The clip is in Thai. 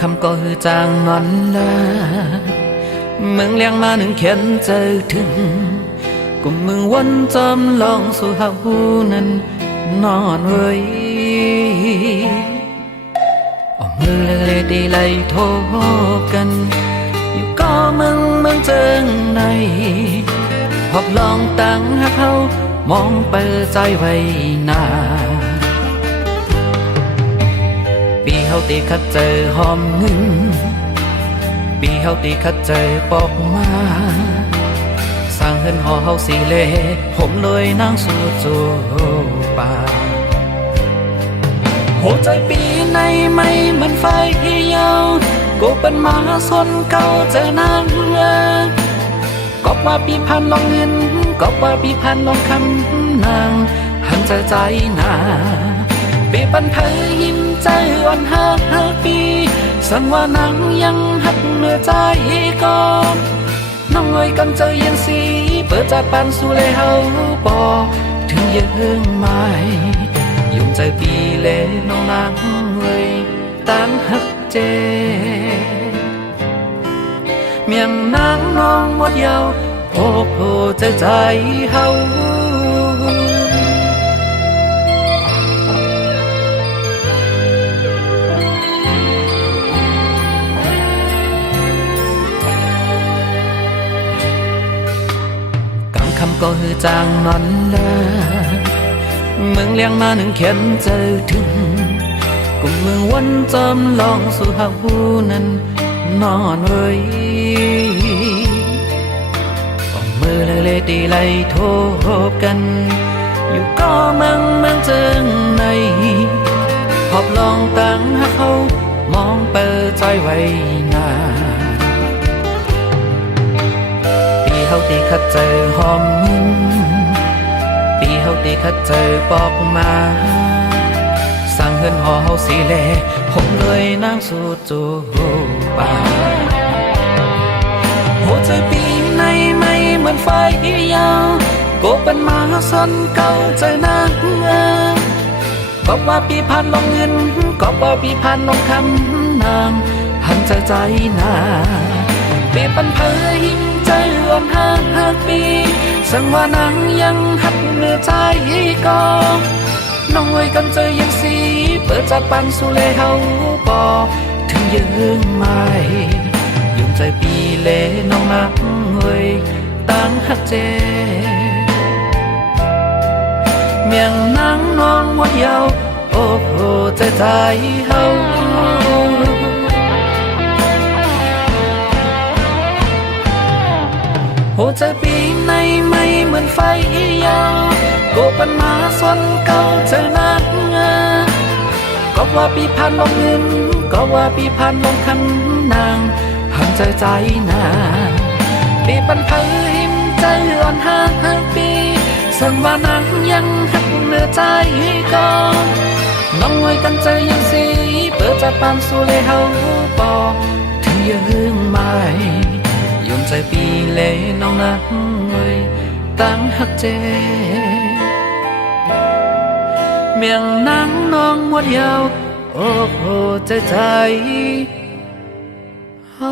คำก็คือจางนอนละมึงเลี้ยงมาหนึ่งเขียนใจถึงกุมมึงวนจำลองสู่เฮานั้นนอนเว้ยเอามือเล่ดีไล่โทกันอยู่ก็มึงเจิงในพบลองตั้งหักเฮามองเปิดใจไว้นาปีเฮาตีคัดเจอหอมเงินปีเฮาตีคัดเจอปอกมาสร้างเฮือนหอเฮาสีเล่ผมเลยนั่งสู่จูป่าหัวใจปีในไม่เหมือนไฟเยาวกูเป็นมาสนเก่าเจอนางก็ว่าปีพันลองเงินก็ว่าปีพันลองคำนางหันใจนาปีปันเผยยิ้มใจอ่อนหักปีสังว่านางยังหักเหนือใจก่อนน้องเอ๋ยกันเจอเย็นสีเปิดจัดปันสู่เลยเฮาปอถึงยังไม่ยุ่งใจปีเลน้องนางเอ๋ยตั้งหักเจเมียงนางน้องหมดยาวโอ้โหใจเฮากำคำก็คือจางนอนละมึงเลี้ยงมาหนึ่งเขียนใจถึงกุมมึงวนจำลองสู่เฮานั้นนอนเว้ยมือเล่ดีไล่โทกันอยู่ก็มึงเจิงในพบลองตั้งหักเขามองเปิดใจไว้นาปีเฮาตีคัดเจอหอมมินปีเฮาตีคัดเจอปอกมาสร้างเฮือนหอเฮาสีเล่ผมเลยนั่งสู่จูป่าหัวใจปีในไม่เหมือนไฟยาวกูเป็นมาสนเก่าใจนางก็ว่าปีพันลองเงินก็ว่าปีพันลองคำนางหันใจนาปีปันเผยยิ้มใจอ่อนหักปีสังว่านางยังหักเหนือใจก่อนน้องเอ๋ยกันเจอยังสีเปิดจัดปันสู่เลยเฮาปอถึงยังไม่ยุ่งใจปีเลน้องนางเอ๋ยตั้งหักเจเมียงนางน้องหมดยาวโอ้โหใจเฮาหัวใจปีในไม่เหมือนไฟยาวกูเป็นมาสนเก่าเจอนางก็ว่าปีพันลองเงินก็ว่าปีพันลองคำนางหันใจนาปีปันเผยยิ้มใจอ่อนหักปีสังว่านางยังหักเหนือใจก่อนน้องเอ๋ยกันใจยังสีเปิดจัดปันสู่เลยเฮาปอถึงยังไม่ยุ่งใจปีเลน้องนางเอ๋ยตั้งหักเจเมียงนางน้องหมดยาวโอ้โหใจเฮา